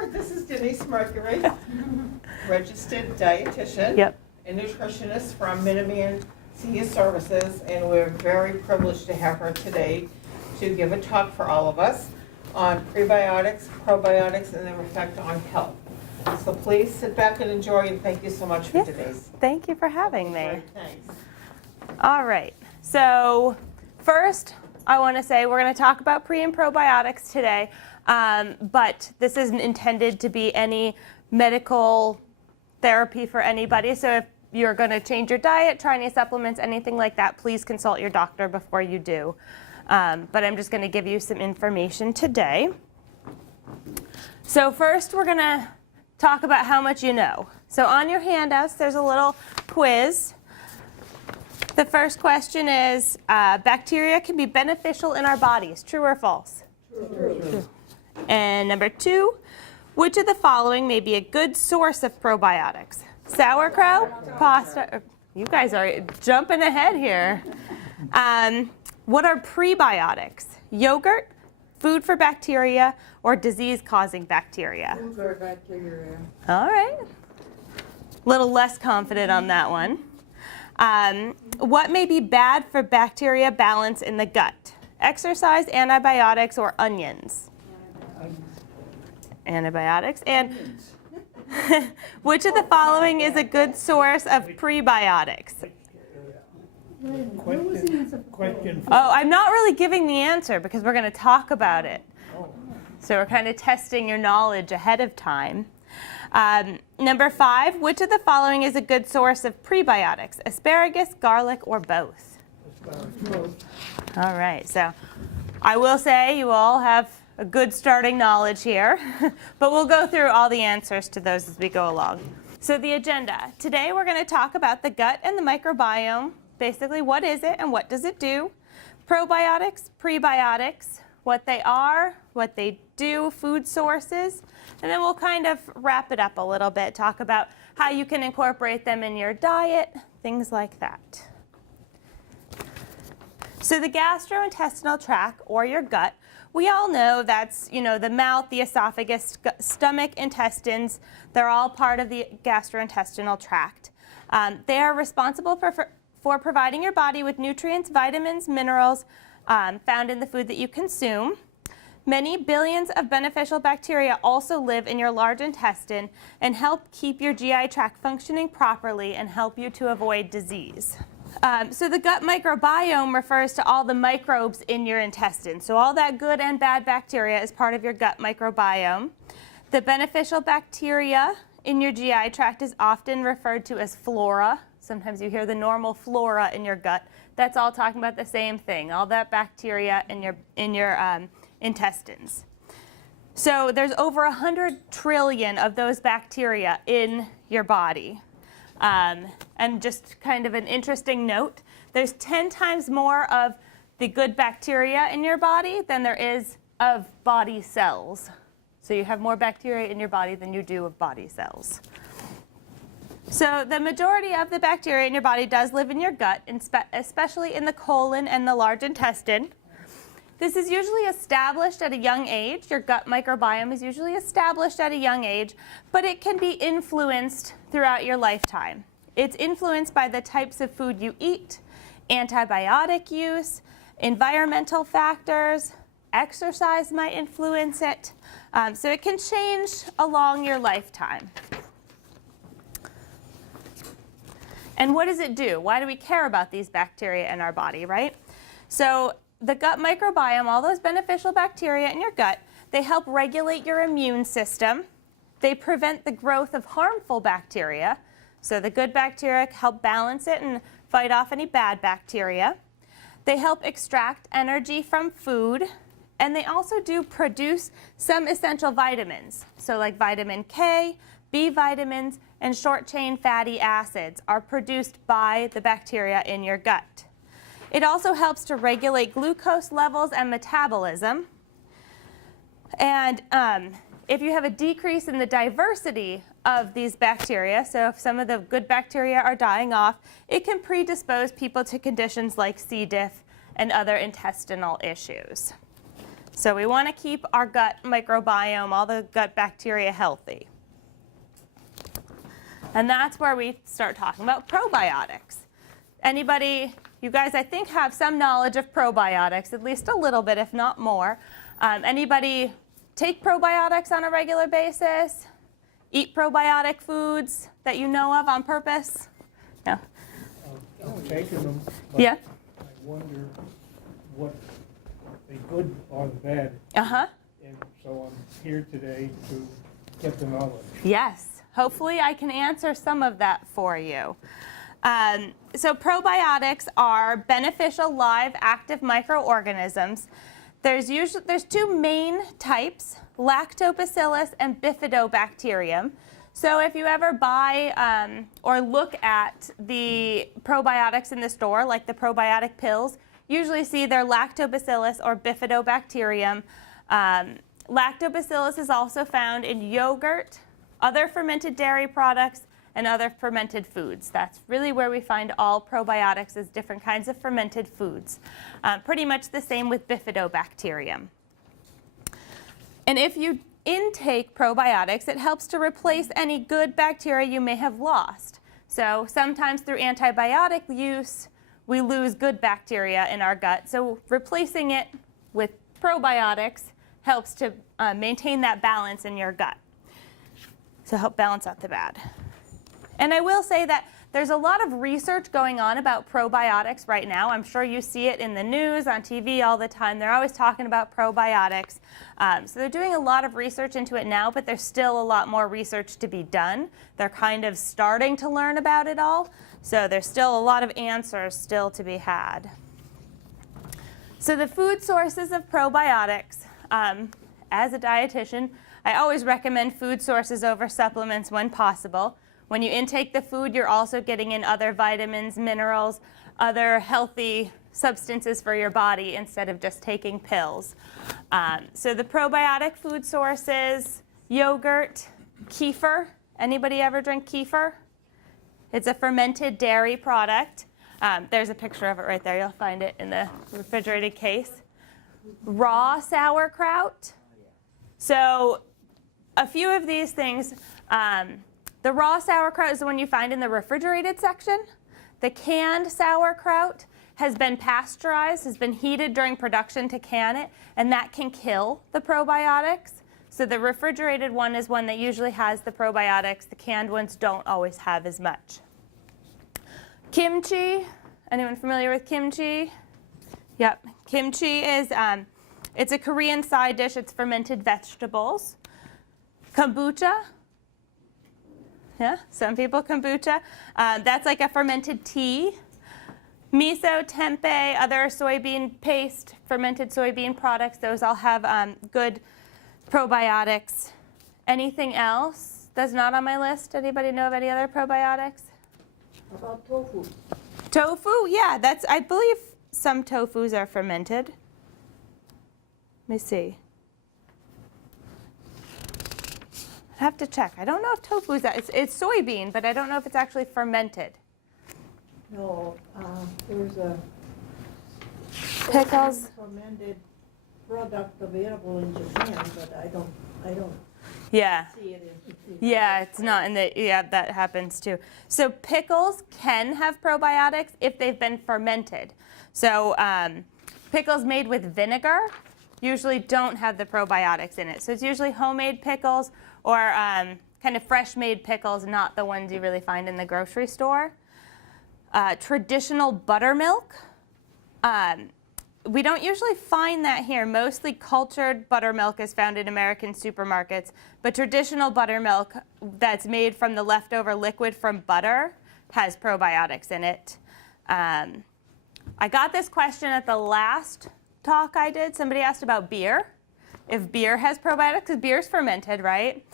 board. This is Denise Mercury, registered dietitian and nutritionist from Minuteman Senior Services, and we're very privileged to have her today to give a talk for all of us on prebiotics, probiotics, and their effect on health. So please sit back and enjoy, and thank you so much for today's. Thank you for having me. Great, thanks. All right, so first I want to say we're going to talk about pre and probiotics today, but this isn't intended to be any medical therapy for anybody. So if you're going to change your diet, try any supplements, anything like that, please consult your doctor before you do. But I'm just going to give you some information today. So first we're going to talk about how much you know. So on your handouts there's a little quiz. The first question is, bacteria can be beneficial in our bodies, true or false? True. And number 2, which of the following may be a good source of probiotics? Sauerkraut, pasta, you guys are jumping ahead here. What are prebiotics? Yogurt, food for bacteria, or disease-causing bacteria? Food for bacteria. All right. A little less confident on that one. What may be bad for bacteria balance in the gut? Exercise, antibiotics, or onions? Antibiotics. And which of the following is a good source of prebiotics? Oh, I'm not really giving the answer because we're going to talk about it. So we're kind of testing your knowledge ahead of time. Number 5, which of the following is a good source of prebiotics? Asparagus, garlic, or both? All right, so I will say you all have a good starting knowledge here, but we'll go through all the answers to those as we go along. So the agenda. Today we're going to talk about the gut and the microbiome. Basically, what is it and what does it do? Probiotics, prebiotics, what they are, what they do, food sources, and then we'll kind of wrap it up a little bit, talk about how you can incorporate them in your diet, things like that. So the gastrointestinal tract, or your gut, we all know that's, the mouth, the esophagus, stomach, intestines, they're all part of the gastrointestinal tract. They are responsible for providing your body with nutrients, vitamins, minerals found in the food that you consume. Many billions of beneficial bacteria also live in your large intestine and help keep your GI tract functioning properly and help you to avoid disease. So the gut microbiome refers to all the microbes in your intestine. So all that good and bad bacteria is part of your gut microbiome. The beneficial bacteria in your GI tract is often referred to as flora. Sometimes you hear the normal flora in your gut. That's all talking about the same thing, all that bacteria in your intestines. So there's over 100 trillion of those bacteria in your body. And just kind of an interesting note, there's 10 times more of the good bacteria in your body than there is of body cells. So you have more bacteria in your body than you do of body cells. So the majority of the bacteria in your body does live in your gut, especially in the colon and the large intestine. This is usually established at a young age. Your gut microbiome is usually established at a young age, but it can be influenced throughout your lifetime. It's influenced by the types of food you eat, antibiotic use, environmental factors, exercise might influence it. So it can change along your lifetime. And what does it do? Why do we care about these bacteria in our body, right? So the gut microbiome, all those beneficial bacteria in your gut, they help regulate your immune system. They prevent the growth of harmful bacteria. So the good bacteria help balance it and fight off any bad bacteria. They help extract energy from food. And they also do produce some essential vitamins. So like vitamin K, B vitamins, and short-chain fatty acids are produced by the bacteria in your gut. It also helps to regulate glucose levels and metabolism. And if you have a decrease in the diversity of these bacteria, so if some of the good bacteria are dying off, it can predispose people to conditions like C. diff and other intestinal issues. So we want to keep our gut microbiome, all the gut bacteria, healthy. And that's where we start talking about probiotics. Anybody, you guys, I think, have some knowledge of probiotics, at least a little bit, if not more. Anybody take probiotics on a regular basis? Eat probiotic foods that you know of on purpose? No? I've taken them, but Yeah? I wonder what the good or the bad. Uh-huh. And so I'm here today to get the knowledge. Yes. Hopefully I can answer some of that for you. So probiotics are beneficial live active microorganisms. There's two main types, Lactobacillus and Bifidobacterium. So if you ever buy or look at the probiotics in the store, like the probiotic pills, usually see they're Lactobacillus or Bifidobacterium. Lactobacillus is also found in yogurt, other fermented dairy products, and other fermented foods. That's really where we find all probiotics, is different kinds of fermented foods. Pretty much the same with Bifidobacterium. And if you intake probiotics, it helps to replace any good bacteria you may have lost. So sometimes through antibiotic use, we lose good bacteria in our gut. So replacing it with probiotics helps to maintain that balance in your gut. So help balance out the bad. And I will say that there's a lot of research going on about probiotics right now. I'm sure you see it in the news, on TV all the time. They're always talking about probiotics. So they're doing a lot of research into it now, but there's still a lot more research to be done. They're kind of starting to learn about it all. So there's still a lot of answers still to be had. So the food sources of probiotics, as a dietitian, I always recommend food sources over supplements when possible. When you intake the food, you're also getting in other vitamins, minerals, other healthy substances for your body instead of just taking pills. So the probiotic food sources, yogurt, kefir. Anybody ever drink kefir? It's a fermented dairy product. There's a picture of it right there. You'll find it in the refrigerated case. Raw sauerkraut. So a few of these things, the raw sauerkraut is the one you find in the refrigerated section. The canned sauerkraut has been pasteurized, has been heated during production to can it, and that can kill the probiotics. So the refrigerated one is one that usually has the probiotics. The canned ones don't always have as much. Kimchi. Anyone familiar with kimchi? Yep. Kimchi is, it's a Korean side dish. It's fermented vegetables. Kombucha. Yeah, some people kombucha. That's like a fermented tea. Miso, tempeh, other soybean paste, fermented soybean products, those all have good probiotics. Anything else that's not on my list? Anybody know of any other probiotics? How about tofu? Tofu, yeah, I believe some tofus are fermented. Let me see. I have to check. I don't know if tofu is it's soybean, but I don't know if it's actually fermented. No, there's a Pickles. fermented product available in Japan, but I don't Yeah. see it in. Yeah, it's not in the, yeah, that happens too. So pickles can have probiotics if they've been fermented. So pickles made with vinegar usually don't have the probiotics in it. So it's usually homemade pickles or kind of fresh made pickles, not the ones you really find in the grocery store. Traditional buttermilk. We don't usually find that here. Mostly cultured buttermilk is found in American supermarkets, but traditional buttermilk that's made from the leftover liquid from butter has probiotics in it. I got this question at the last talk I did. Somebody asked about beer. If beer has probiotics, because beer is fermented, right?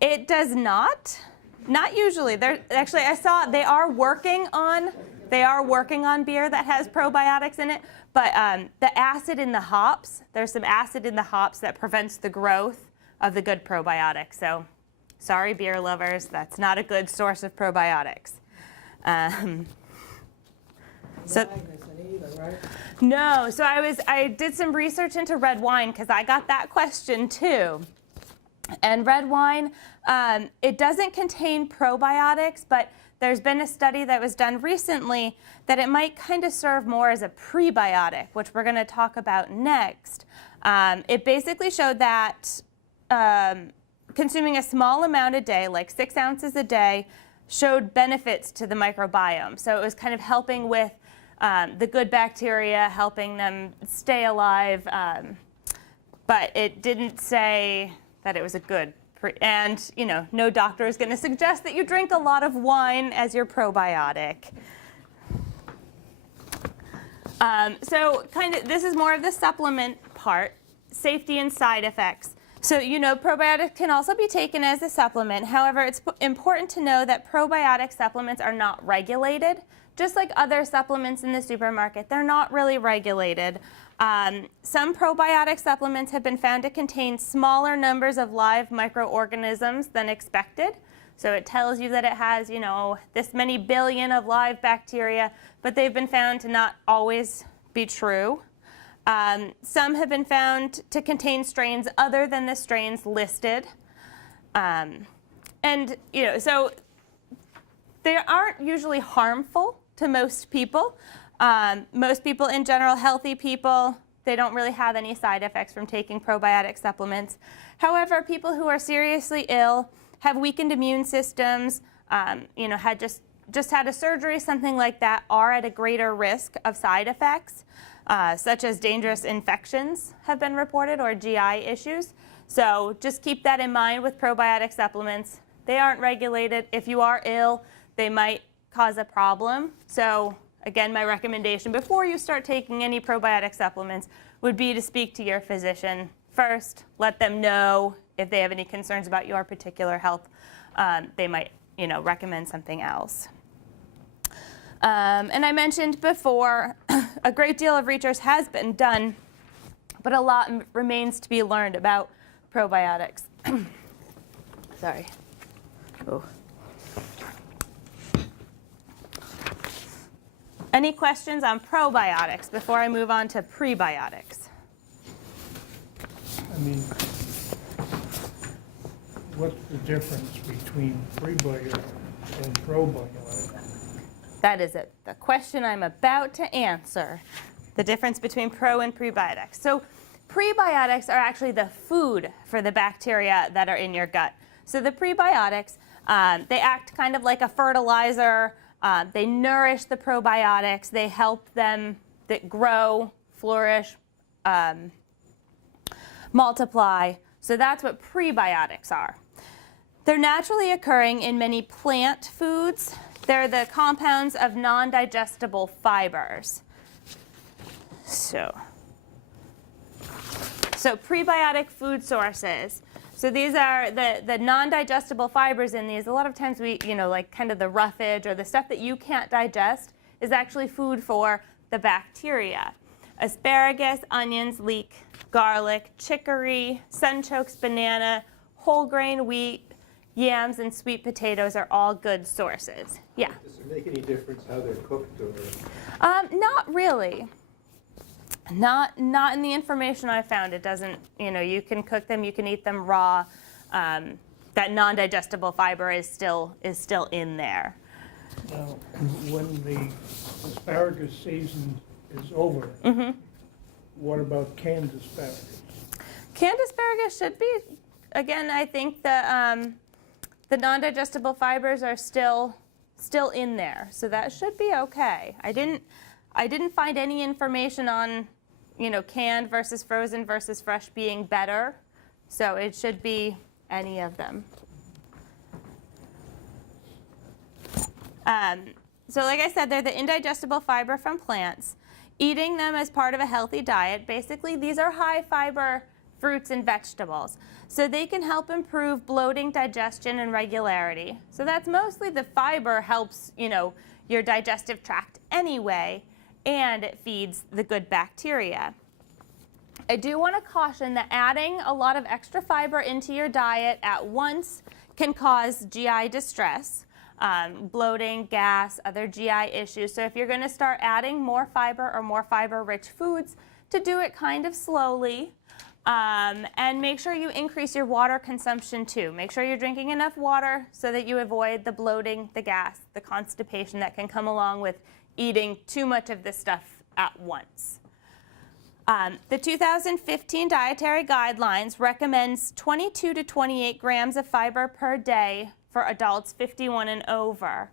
It does not. Not usually. Actually, I saw they are working on beer that has probiotics in it, but the acid in the hops, there's some acid in the hops that prevents the growth of the good probiotics. So, sorry, beer lovers, that's not a good source of probiotics. So, either, right? No, so I did some research into red wine because I got that question too. And red wine, it doesn't contain probiotics, but there's been a study that was done recently that it might kind of serve more as a prebiotic, which we're going to talk about next. It basically showed that consuming a small amount a day, like 6 ounces a day, showed benefits to the microbiome. So it was kind of helping with the good bacteria, helping them stay alive, but it didn't say that it was a good and, you know, no doctor is going to suggest that you drink a lot of wine as your probiotic. So kind of, this is more of the supplement part, safety and side effects. So, you know, probiotics can also be taken as a supplement. However, it's important to know that probiotic supplements are not regulated. Just like other supplements in the supermarket, they're not really regulated. Some probiotic supplements have been found to contain smaller numbers of live microorganisms than expected. So it tells you that it has, you know, this many billion of live bacteria, but they've been found to not always be true. Some have been found to contain strains other than the strains listed. And, you know, so they aren't usually harmful to most people. Most people in general, healthy people, they don't really have any side effects from taking probiotic supplements. However, people who are seriously ill, have weakened immune systems, you know, had just had a surgery, something like that, are at a greater risk of side effects, such as dangerous infections have been reported or GI issues. So just keep that in mind with probiotic supplements. They aren't regulated. If you are ill, they might cause a problem. So again, my recommendation before you start taking any probiotic supplements would be to speak to your physician first. Let them know if they have any concerns about your particular health. They might, you know, recommend something else. And I mentioned before, a great deal of research has been done, but a lot remains to be learned about probiotics. Sorry. Oh. Any questions on probiotics before I move on to prebiotics? I mean, what's the difference between prebiotic and probiotic? That is it. The question I'm about to answer, the difference between pro and prebiotics. So prebiotics are actually the food for the bacteria that are in your gut. So the prebiotics, they act kind of like a fertilizer. They nourish the probiotics. They help them grow, flourish, multiply. So that's what prebiotics are. They're naturally occurring in many plant foods. They're the compounds of non-digestible fibers. So prebiotic food sources. So these are the non-digestible fibers in these. A lot of times we, you know, like kind of the roughage or the stuff that you can't digest is actually food for the bacteria. Asparagus, onions, leek, garlic, chicory, sunchokes, banana, whole grain wheat, yams, and sweet potatoes are all good sources. Yeah? Does it make any difference how they're cooked or? Not really. Not in the information I found. It doesn't, you know, you can cook them, you can eat them raw. That non-digestible fiber is still in there. Now, when the asparagus season is over, what about canned asparagus? Canned asparagus should be, again, I think the non-digestible fibers are still in there, so that should be okay. I didn't find any information on, you know, canned versus frozen versus fresh being better, so it should be any of them. So like I said, they're the indigestible fiber from plants. Eating them as part of a healthy diet, basically these are high fiber fruits and vegetables. So they can help improve bloating, digestion, and regularity. So that's mostly the fiber helps, you know, your digestive tract anyway, and it feeds the good bacteria. I do want to caution that adding a lot of extra fiber into your diet at once can cause GI distress. bloating, gas, other GI issues. So if you're going to start adding more fiber or more fiber-rich foods, to do it kind of slowly. And make sure you increase your water consumption too. Make sure you're drinking enough water so that you avoid the bloating, the gas, the constipation that can come along with eating too much of this stuff at once. The 2015 Dietary Guidelines recommends 22 to 28 grams of fiber per day for adults 51 and over.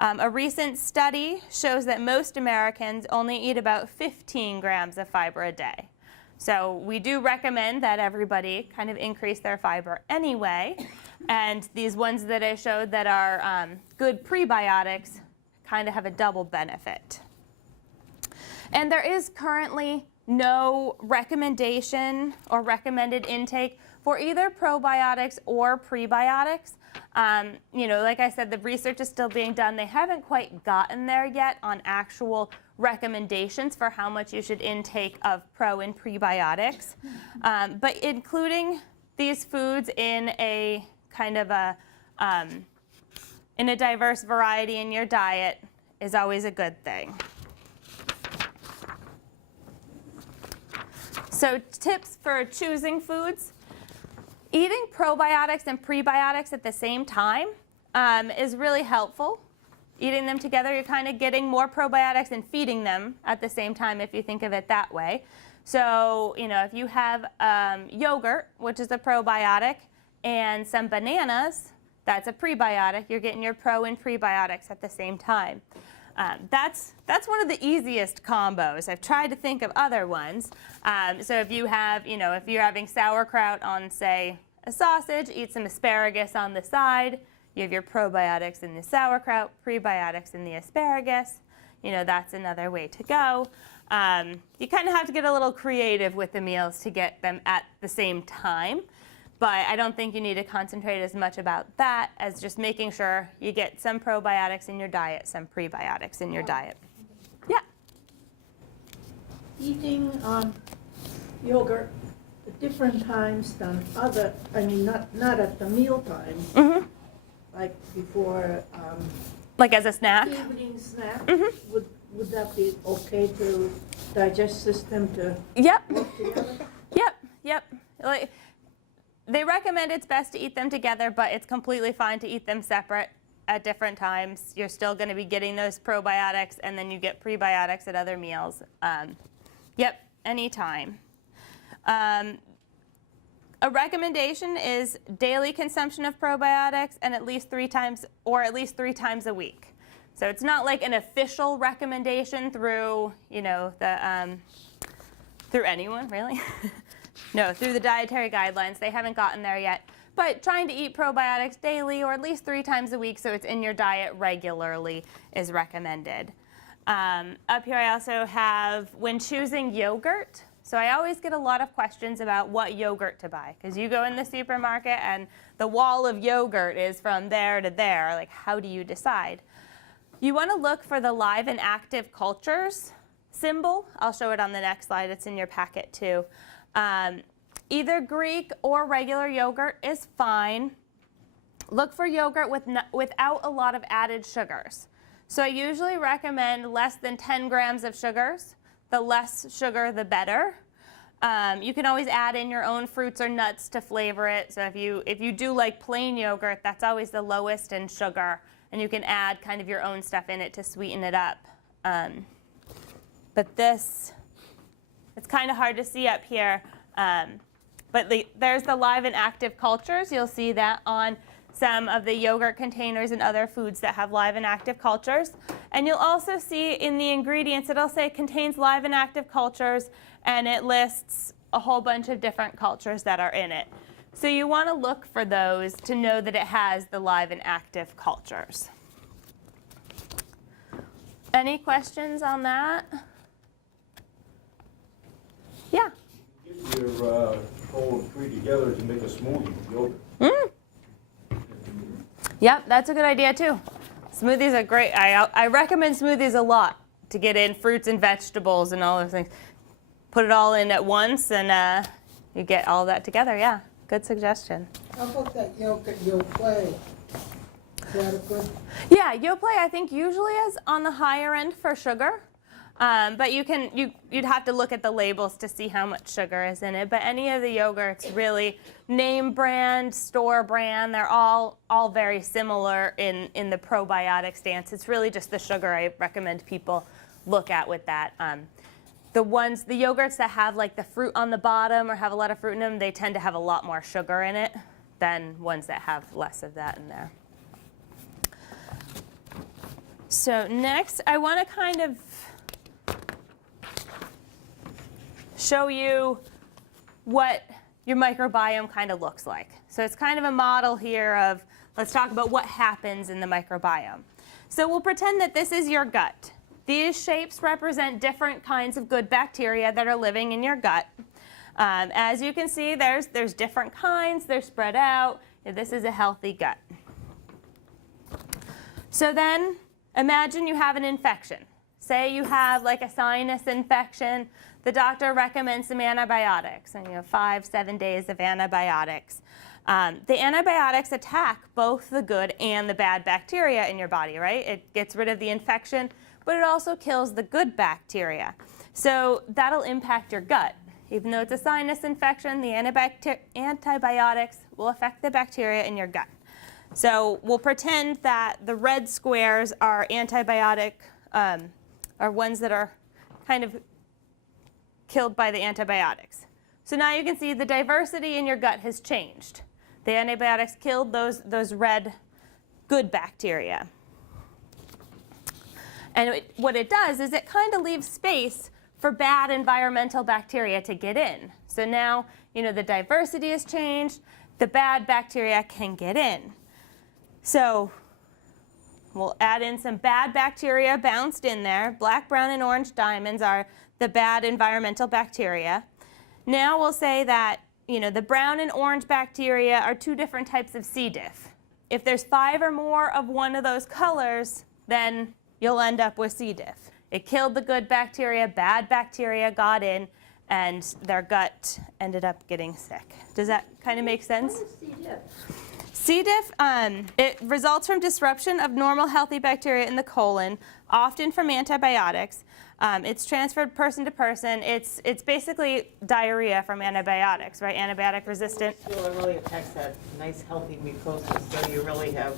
A recent study shows that most Americans only eat about 15 grams of fiber a day. So we do recommend that everybody kind of increase their fiber anyway. And these ones that I showed that are good prebiotics kind of have a double benefit. And there is currently no recommendation or recommended intake for either probiotics or prebiotics. Like I said, the research is still being done. They haven't quite gotten there yet on actual recommendations for how much you should intake of pro and prebiotics. But including these foods in a kind of in a diverse variety in your diet is always a good thing. So tips for choosing foods. Eating probiotics and prebiotics at the same time is really helpful. Eating them together, you're kind of getting more probiotics and feeding them at the same time if you think of it that way. So, if you have yogurt, which is a probiotic, and some bananas, that's a prebiotic. You're getting your pro and prebiotics at the same time. That's one of the easiest combos. I've tried to think of other ones. So if you have, if you're having sauerkraut on, say, a sausage, eat some asparagus on the side. You have your probiotics in the sauerkraut, prebiotics in the asparagus. That's another way to go. You kind of have to get a little creative with the meals to get them at the same time. But I don't think you need to concentrate as much about that as just making sure you get some probiotics in your diet, some prebiotics in your diet. Yeah? Eating yogurt at different times than other, not at the meal time, Mm-hmm. like before Like as a snack? evening snack, Mm-hmm. would that be okay to digest system to Yep. work together? Yep. They recommend it's best to eat them together, but it's completely fine to eat them separate at different times. You're still going to be getting those probiotics, and then you get prebiotics at other meals. Anytime. A recommendation is daily consumption of probiotics and at least 3 times a week. So it's not like an official recommendation through, through anyone, really. No, through the Dietary Guidelines. They haven't gotten there yet. But trying to eat probiotics daily or at least 3 times a week so it's in your diet regularly is recommended. Up here I also have when choosing yogurt. So I always get a lot of questions about what yogurt to buy, because you go in the supermarket and the wall of yogurt is from there to there. Like, how do you decide? You want to look for the live and active cultures symbol. I'll show it on the next slide. It's in your packet too. Either Greek or regular yogurt is fine. Look for yogurt without a lot of added sugars. So I usually recommend less than 10 grams of sugars. The less sugar, the better. You can always add in your own fruits or nuts to flavor it. So if you do like plain yogurt, that's always the lowest in sugar. And you can add kind of your own stuff in it to sweeten it up. But it's kind of hard to see up here. But there's the live and active cultures. You'll see that on some of the yogurt containers and other foods that have live and active cultures. And you'll also see in the ingredients, it'll say contains live and active cultures, and it lists a whole bunch of different cultures that are in it. So you want to look for those to know that it has the live and active cultures. Any questions on that? Yeah. Get your whole 3 together to make a smoothie with yogurt. Yep, that's a good idea too. Smoothies are great. I recommend smoothies a lot to get in fruits and vegetables and all those things. Put it all in at once and you get all that together. Yeah, good suggestion. How about that yogurt you'll play? that a good? Yeah, Yoplait I think usually is on the higher end for sugar, but you'd have to look at the labels to see how much sugar is in it. But any of the yogurts, really, name brand, store brand, they're all very similar in the probiotic stance. It's really just the sugar I recommend people look at with that. The yogurts that have like the fruit on the bottom or have a lot of fruit in them, they tend to have a lot more sugar in it than ones that have less of that in there. So next, I want to kind of show you what your microbiome kind of looks like. So it's kind of a model here of, let's talk about what happens in the microbiome. So we'll pretend that this is your gut. These shapes represent different kinds of good bacteria that are living in your gut. As you can see, there's different kinds. They're spread out. This is a healthy gut. So then imagine you have an infection. Say you have like a sinus infection. The doctor recommends some antibiotics, and 5-7 days of antibiotics. The antibiotics attack both the good and the bad bacteria in your body, right? It gets rid of the infection, but it also kills the good bacteria. So that'll impact your gut. Even though it's a sinus infection, the antibiotics will affect the bacteria in your gut. So we'll pretend that the red squares are antibiotic, are ones that are kind of killed by the antibiotics. So now you can see the diversity in your gut has changed. The antibiotics killed those red good bacteria. And what it does is it kind of leaves space for bad environmental bacteria to get in. So now, the diversity has changed. The bad bacteria can get in. So we'll add in some bad bacteria bounced in there. Black, brown, and orange diamonds are the bad environmental bacteria. Now we'll say that, the brown and orange bacteria are two different types of C. diff. If there's 5 or more of one of those colors, then you'll end up with C. diff. It killed the good bacteria, bad bacteria got in, and their gut ended up getting sick. Does that kind of make sense? What is C. diff? C. diff, it results from disruption of normal healthy bacteria in the colon, often from antibiotics. It's transferred person to person. It's basically diarrhea from antibiotics, right? Antibiotic resistant. It really attacks that nice healthy mucosa, so you really have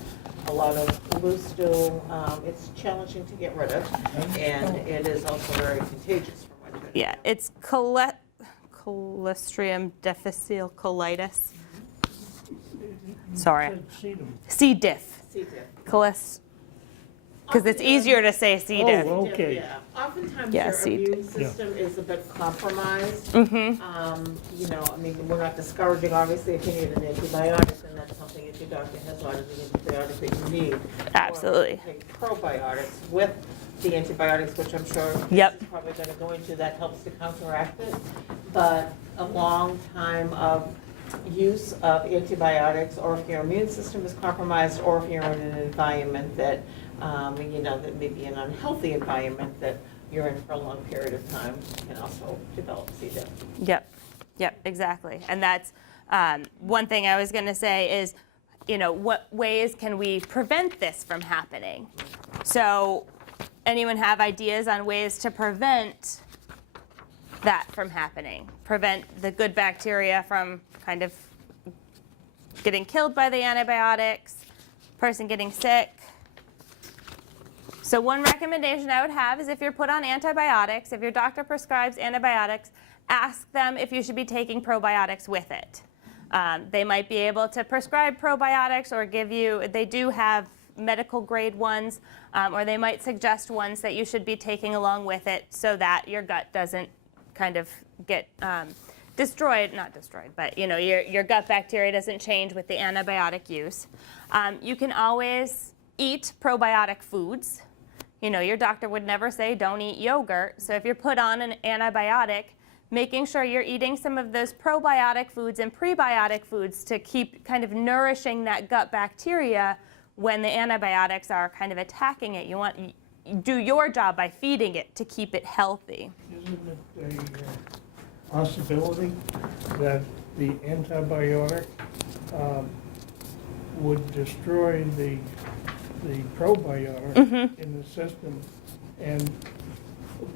a lot of loose stool. It's challenging to get rid of, and it is also very contagious from what you Yeah, it's Clostridium difficile colitis. Sorry. C. diff. C. diff. Because it's easier to say C. diff. Oh, okay. Yeah, oftentimes Yeah, your C. immune diff. system is a bit compromised. Mm-hmm. We're not discouraging, obviously, if you need an antibiotic, then that's something if your doctor has ordered the antibiotic that you need. Absolutely. Or take probiotics with the antibiotics, which I'm sure Yep. is probably going to go into, that helps to counteract it. But a long time of use of antibiotics, or if your immune system is compromised, or if you're in an environment that that may be an unhealthy environment that you're in for a long period of time, can also develop C. diff. Yep, exactly. And that's one thing I was going to say is, what ways can we prevent this from happening? So anyone have ideas on ways to prevent that from happening? Prevent the good bacteria from kind of getting killed by the antibiotics, person getting sick. So one recommendation I would have is if you're put on antibiotics, if your doctor prescribes antibiotics, ask them if you should be taking probiotics with it. They might be able to prescribe probiotics or they do have medical grade ones, or they might suggest ones that you should be taking along with it so that your gut doesn't kind of get not destroyed, but your gut bacteria doesn't change with the antibiotic use. You can always eat probiotic foods. Your doctor would never say don't eat yogurt. So if you're put on an antibiotic, making sure you're eating some of those probiotic foods and prebiotic foods to keep kind of nourishing that gut bacteria when the antibiotics are kind of attacking it. You want to do your job by feeding it to keep it healthy. Isn't it a possibility that the antibiotic would destroy the the probiotic in the system,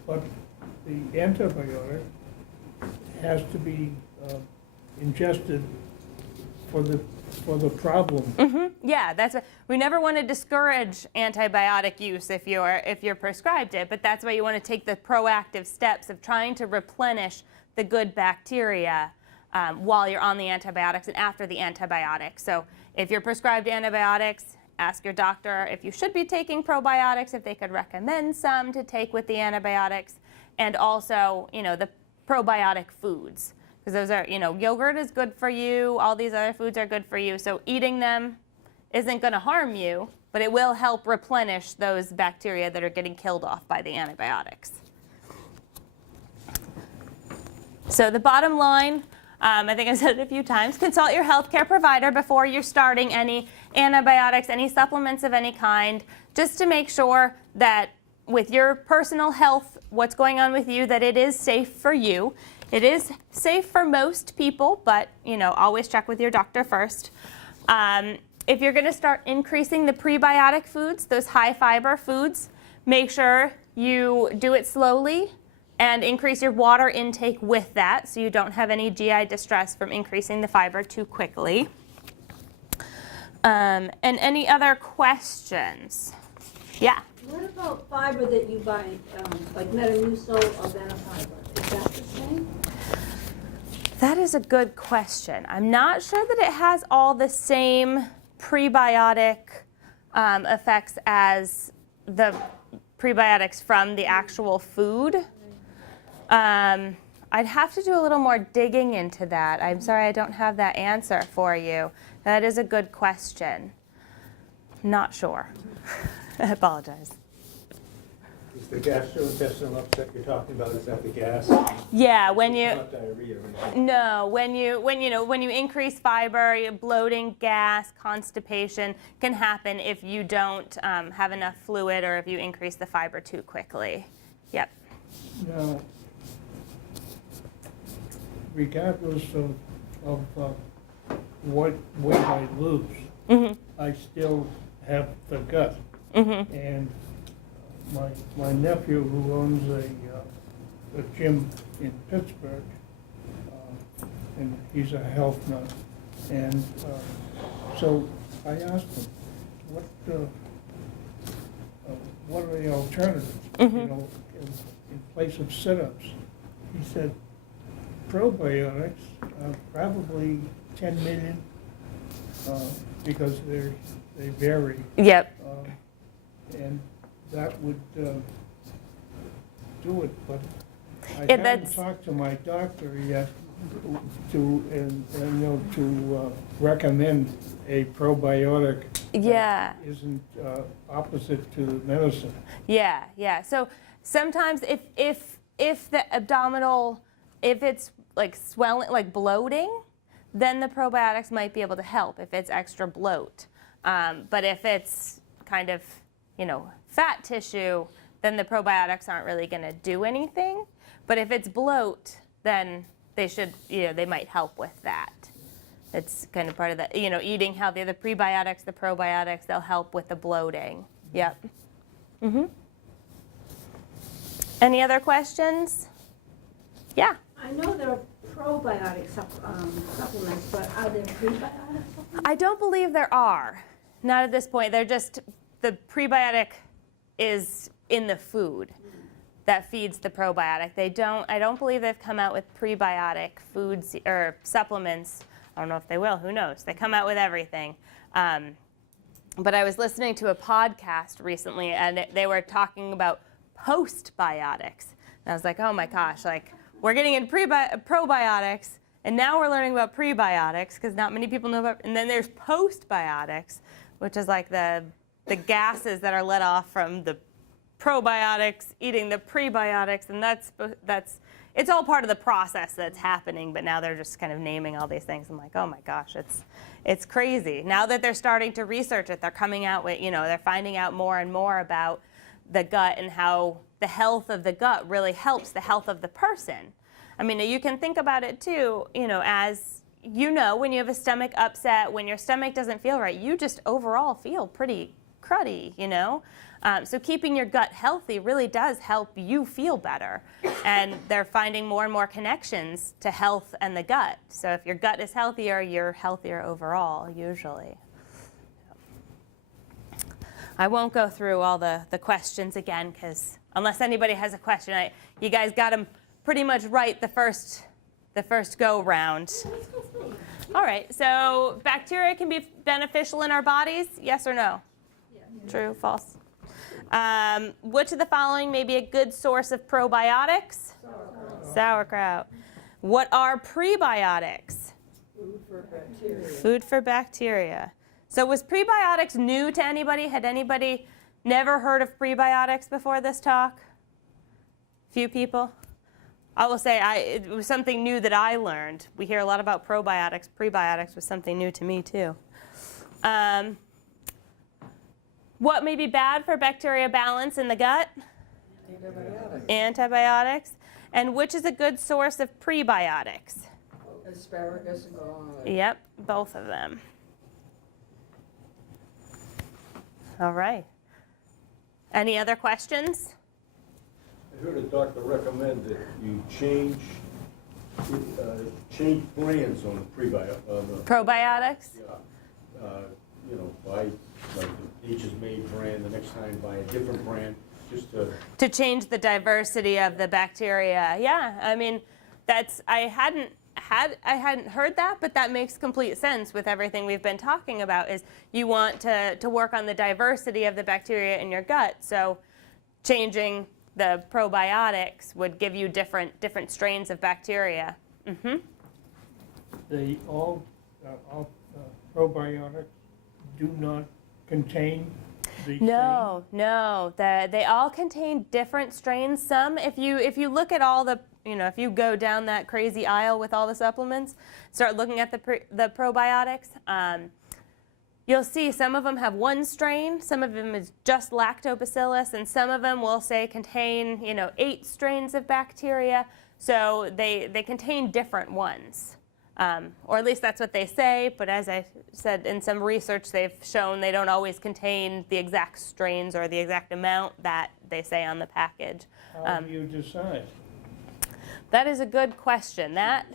but the antibiotic has to be ingested for the problem. Yeah, that's what, we never want to discourage antibiotic use if you're prescribed it, but that's why you want to take the proactive steps of trying to replenish the good bacteria while you're on the antibiotics and after the antibiotics. So if you're prescribed antibiotics, ask your doctor if you should be taking probiotics, if they could recommend some to take with the antibiotics, and also, the probiotic foods. Because those are, yogurt is good for you, all these other foods are good for you, so eating them isn't going to harm you, but it will help replenish those bacteria that are getting killed off by the antibiotics. So the bottom line, I think I've said it a few times, consult your healthcare provider before you're starting any antibiotics, any supplements of any kind, just to make sure that with your personal health, what's going on with you, that it is safe for you. It is safe for most people, but always check with your doctor first. If you're going to start increasing the prebiotic foods, those high fiber foods, make sure you do it slowly and increase your water intake with that so you don't have any GI distress from increasing the fiber too quickly. And any other questions? Yeah. What about fiber that you buy, like Metamucil or Benefiber? Is that the same? That is a good question. I'm not sure that it has all the same prebiotic effects as the prebiotics from the actual food. I'd have to do a little more digging into that. I'm sorry I don't have that answer for you. That is a good question. Not sure. I apologize. Is the gastrointestinal upset you're talking about, is that the gas? Yeah, when you Not diarrhea or anything? no, when you increase fiber, bloating, gas, constipation can happen if you don't have enough fluid or if you increase the fiber too quickly. Yep. Now, regardless of what weight I lose, I still have the gut. And my nephew, who owns a gym in Pittsburgh, and he's a health nut, and so I asked him, what are the alternatives? In place of sit-ups. He said, probiotics are probably 10 million because they vary. Yep. And that would do it, but I Yeah, haven't talked to my doctor yet to recommend a probiotic Yeah. that isn't opposite to medicine. Yeah, yeah. So sometimes if the abdominal, if it's like swelling, like bloating, then the probiotics might be able to help if it's extra bloat. But if it's kind of, fat tissue, then the probiotics aren't really going to do anything. But if it's bloat, then they should, they might help with that. It's kind of part of the, eating healthy. The prebiotics, the probiotics, they'll help with the bloating. Yep. Any other questions? Yeah. I know there are probiotic supplements, but are there prebiotic supplements? I don't believe there are. Not at this point. They're just, the prebiotic is in the food that feeds the probiotic. I don't believe they've come out with prebiotic foods or supplements. I don't know if they will, who knows? They come out with everything. But I was listening to a podcast recently and they were talking about postbiotics. And I was like, oh my gosh, like we're getting into probiotics and now we're learning about prebiotics because not many people know about, and then there's postbiotics, which is like the gases that are let off from the probiotics eating the prebiotics, and that's it's all part of the process that's happening, but now they're just kind of naming all these things. I'm like, oh my gosh, it's crazy. Now that they're starting to research it, they're coming out with, they're finding out more and more about the gut and how the health of the gut really helps the health of the person. I mean, you can think about it too, as when you have a stomach upset, when your stomach doesn't feel right, you just overall feel pretty cruddy, you know? So keeping your gut healthy really does help you feel better. And they're finding more and more connections to health and the gut. So if your gut is healthier, you're healthier overall, usually. I won't go through all the questions again, because unless anybody has a question, you guys got them pretty much right the first go round. All right, so bacteria can be beneficial in our bodies, yes or no? Yeah. True, false? Which of the following may be a good source of probiotics? Sauerkraut. What are prebiotics? Food for bacteria. Food for bacteria. So was prebiotics new to anybody? Had anybody never heard of prebiotics before this talk? Few people? I will say it was something new that I learned. We hear a lot about probiotics. Prebiotics was something new to me too. What may be bad for bacteria balance in the gut? Antibiotics. Antibiotics. And which is a good source of prebiotics? Asparagus and garlic. Yep, both of them. All right. Any other questions? I heard a doctor recommend that you change brands on the Probiotics? you know, buy like the H's Made brand, the next time buy a different brand, just to change the diversity of the bacteria. Yeah, I mean, I hadn't heard that, but that makes complete sense with everything we've been talking about. Is you want to work on the diversity of the bacteria in your gut. So changing the probiotics would give you different strains of bacteria. Mm-hmm. They all probiotics do not contain the No. They all contain different strains. Some, if you look at all the, if you go down that crazy aisle with all the supplements, start looking at the probiotics, you'll see some of them have one strain, some of them is just lactobacillus, and some of them will say contain, 8 strains of bacteria. So they contain different ones. Or at least that's what they say, but as I said, in some research they've shown they don't always contain the exact strains or the exact amount that they say on the package. How do you decide? That is a good question. That's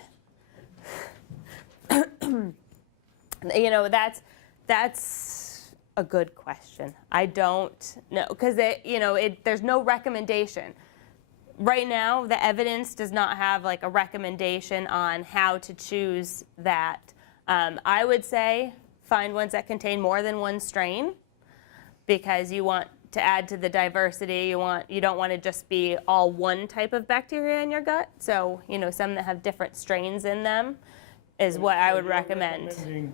a good question. I don't know, because there's no recommendation. Right now, the evidence does not have like a recommendation on how to choose that. I would say find ones that contain more than one strain, because you want to add to the diversity. You don't want to just be all one type of bacteria in your gut. So some that have different strains in them is what I would recommend. Recommending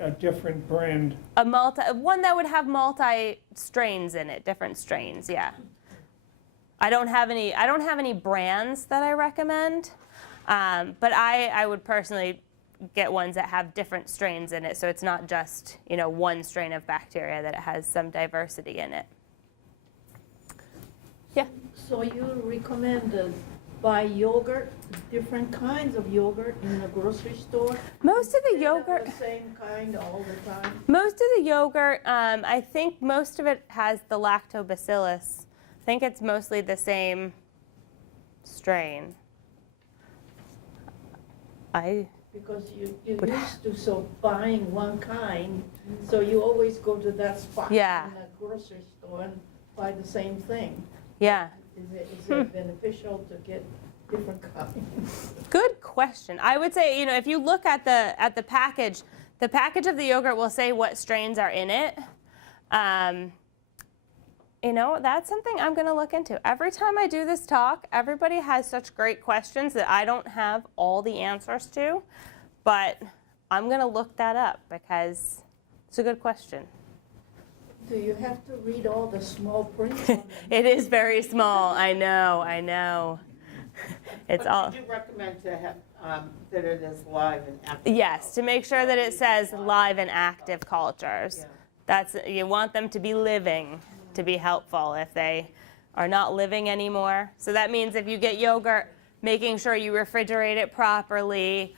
a different brand. One that would have multi strains in it, different strains. Yeah. I don't have any brands that I recommend, but I would personally get ones that have different strains in it, so it's not just one strain of bacteria, that it has some diversity in it. Yeah. So you recommend buy yogurt, different kinds of yogurt in the grocery store? Most of the They're not yogurt. the same kind all the time? Most of the yogurt, I think most of it has the lactobacillus. I think it's mostly the same strain. Because you used to buying one kind, so you always go to that spot Yeah. in the grocery store and buy the same thing. Yeah. Is it beneficial to get different kinds? Good question. I would say, if you look at the package of the yogurt will say what strains are in it. That's something I'm going to look into. Every time I do this talk, everybody has such great questions that I don't have all the answers to, but I'm going to look that up because it's a good question. Do you have to read all the small print on them? It is very small. I know. It's all. But you do recommend to have, that it is live and active? Yes, to make sure that it says live and active cultures. Yeah. You want them to be living to be helpful if they are not living anymore. So that means if you get yogurt, making sure you refrigerate it properly,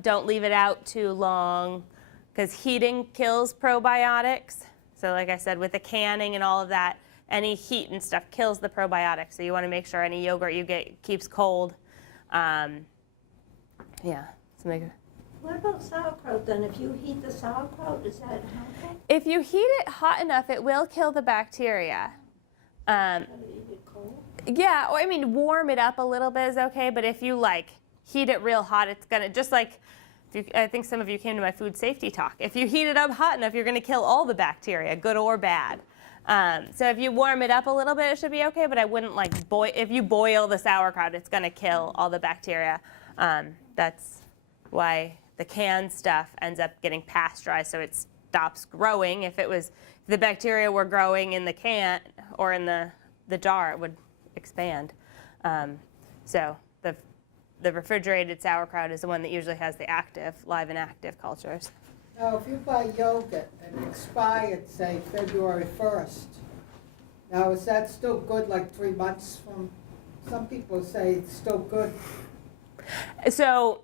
don't leave it out too long, because heating kills probiotics. So like I said, with the canning and all of that, any heat and stuff kills the probiotics. So you want to make sure any yogurt you get keeps cold. Yeah. So make What about sauerkraut then? If you heat the sauerkraut, is that harmful? If you heat it hot enough, it will kill the bacteria. Gotta eat it cold? Yeah, or I mean, warm it up a little bit is okay, but if you like heat it real hot, it's gonna, just like, I think some of you came to my food safety talk. If you heat it up hot enough, you're gonna kill all the bacteria, good or bad. So if you warm it up a little bit, it should be okay, but I wouldn't like if you boil the sauerkraut, it's gonna kill all the bacteria. That's why the canned stuff ends up getting pasteurized, so it stops growing. If the bacteria were growing in the can or in the jar, it would expand. So the refrigerated sauerkraut is the one that usually has the live and active cultures. Now, if you buy yogurt and it expired, say, February 1st, now is that still good, like 3 months from, some people say it's still good. So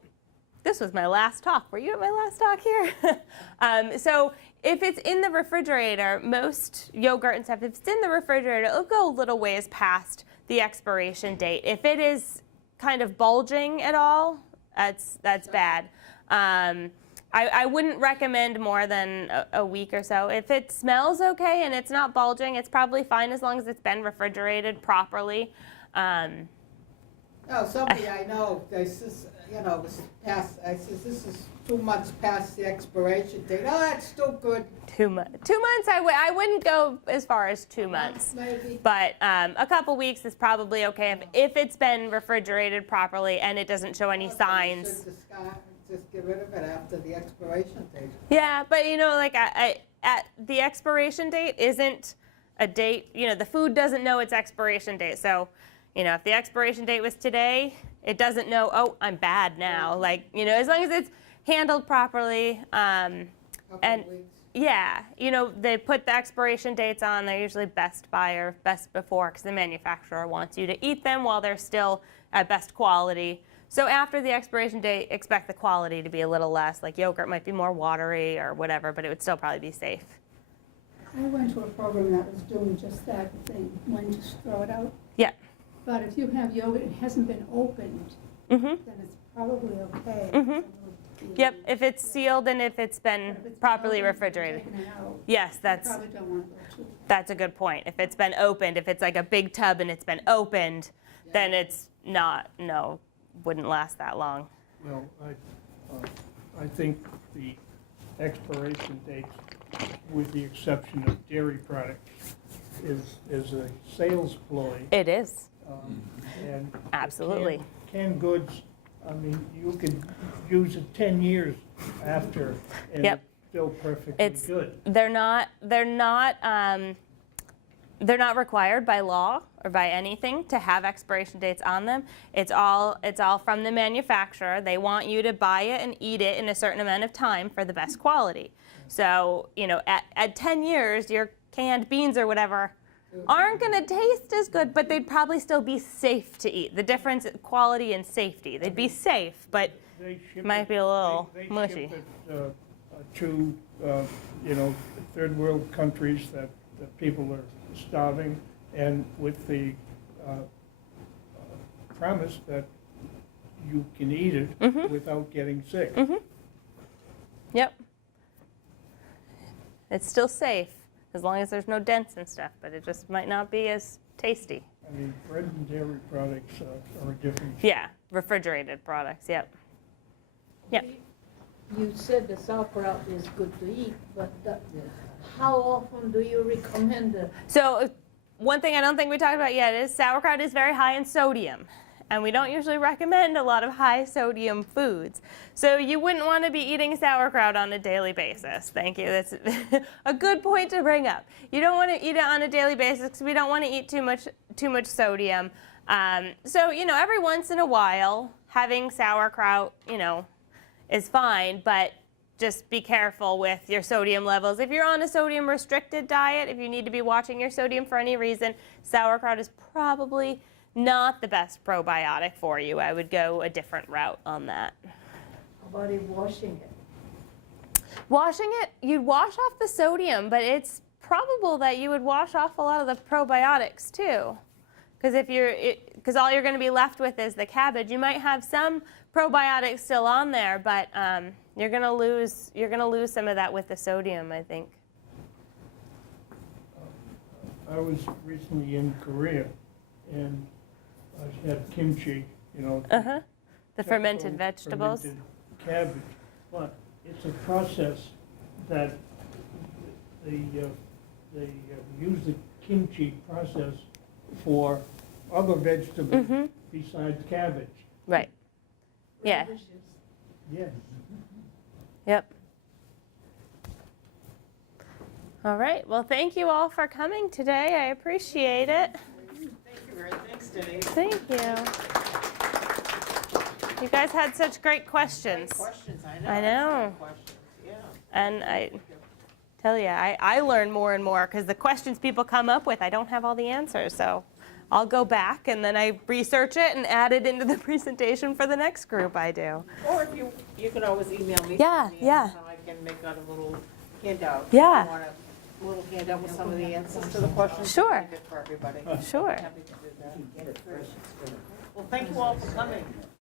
this was my last talk. Were you at my last talk here? So if it's in the refrigerator, most yogurt and stuff, if it's in the refrigerator, it'll go a little ways past the expiration date. If it is kind of bulging at all, that's bad. I wouldn't recommend more than a week or so. If it smells okay and it's not bulging, it's probably fine as long as it's been refrigerated properly. No, somebody I know, they says, was past, I says, this is 2 months past the expiration date. Oh, that's still good. 2 months. 2 months, I wouldn't go as far as 2 months. Maybe. But a couple weeks is probably okay if it's been refrigerated properly and it doesn't show any signs. Should just get rid of it after the expiration date. Yeah, but like at the expiration date isn't a date, the food doesn't know its expiration date. So, if the expiration date was today, it doesn't know, oh, I'm bad now. Like, as long as it's handled properly. And Weeks. yeah, they put the expiration dates on. They're usually best by or best before because the manufacturer wants you to eat them while they're still at best quality. So after the expiration date, expect the quality to be a little less. Like yogurt might be more watery or whatever, but it would still probably be safe. I went to a program that was doing just that thing, when to throw it out. Yeah. But if you have yogurt, it hasn't been opened, Mm-hmm. then it's probably okay. Mhm. Yep, if it's sealed and if it's been properly refrigerated. Yes, that's Probably don't want to go too. a good point. If it's been opened, if it's like a big tub and it's been opened, then it's wouldn't last that long. Well, I think the expiration dates, with the exception of dairy products, is a sales ploy. It is. And Absolutely. Canned goods, I mean, you could use it 10 years after, and Yep. it's still perfectly good. They're not required by law or by anything to have expiration dates on them. It's all from the manufacturer. They want you to buy it and eat it in a certain amount of time for the best quality. So, at 10 years, your canned beans or whatever aren't going to taste as good, but they'd probably still be safe to eat. The difference in quality and safety. They'd be safe, but They ship might be a little they mushy. ship it to, third world countries that people are starving, and with the premise that you can eat it Mhm. without getting sick. Mhm. Yep. It's still safe as long as there's no dents and stuff, but it just might not be as tasty. I mean, bread and dairy products are different. Yeah, refrigerated products, yep. Yep. You said the sauerkraut is good to eat, but how often do you recommend it? So one thing I don't think we talked about yet is sauerkraut is very high in sodium. And we don't usually recommend a lot of high sodium foods. So you wouldn't want to be eating sauerkraut on a daily basis. Thank you. That's a good point to bring up. You don't want to eat it on a daily basis because we don't want to eat too much sodium. So, every once in a while, having sauerkraut, is fine, but just be careful with your sodium levels. If you're on a sodium restricted diet, if you need to be watching your sodium for any reason, sauerkraut is probably not the best probiotic for you. I would go a different route on that. How about washing it? Washing it, you'd wash off the sodium, but it's probable that you would wash off a lot of the probiotics too. Because all you're going to be left with is the cabbage. You might have some probiotics still on there, but you're going to lose some of that with the sodium, I think. I was recently in Korea, and I had kimchi, you know. The fermented vegetables. Fermented cabbage, but it's a process that they use the kimchi process for other vegetables besides cabbage. Right. Yeah. Yes. Yep. All right. Well, thank you all for coming today. I appreciate it. Thank you, Mary. Thanks, Denise. Thank you. You guys had such great questions. Great questions, I know. I know. Excellent questions, yeah. And I tell you, I learn more and more because the questions people come up with, I don't have all the answers. So I'll go back and then I research it and add it into the presentation for the next group I do. Or if you can always email me. Yeah, some of the yeah. answers, and I can make out a little handout. Yeah. If you want a little handout with some of the answers to the questions. Sure. Make it for everybody. Sure. Happy to do that. Well, thank you all for coming.